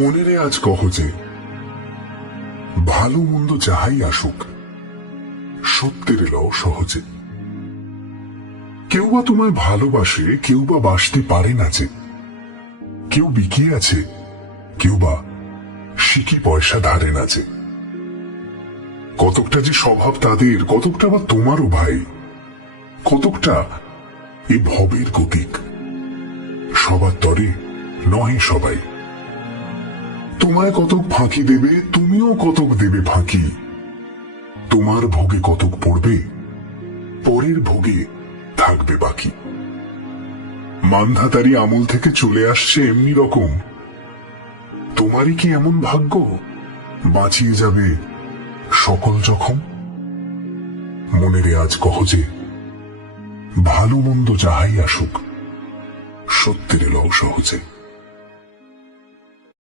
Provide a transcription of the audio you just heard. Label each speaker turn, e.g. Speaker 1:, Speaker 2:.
Speaker 1: মনেরে আজ কহ যে, ভালো মন্দ যাহাই আসুক, সত্যের লও সহজে। কেউ বা তোমায় ভালোবাসে, কেউ বা বাসতে পারে না যে। কেউ বিকিয়ে আছে, কেউ বা সিকি পয়সা ধারে না যে। কতকটা যে স্বভাব তাদের, কতকটা বা তোমারও ভাই, কতকটা এ ভবের গতিক। সবার তরে নহে সবাই। তোমায় কতক ফাঁকি দেবে, তুমিও কতক দেবে ফাঁকি। তোমার ভোগে কতক পড়বে, পরের ভোগে থাকবে বাকি। মানধাতারি আমল থেকে চলে আসছে এমনি রকম। তোমারই কি এমন ভাগ্য? বাঁচিয়ে যাবে সকল জখম? মনের আজ কহ যে, ভালো মন্দ যাহাই আসুক, সত্যের লও সহজে।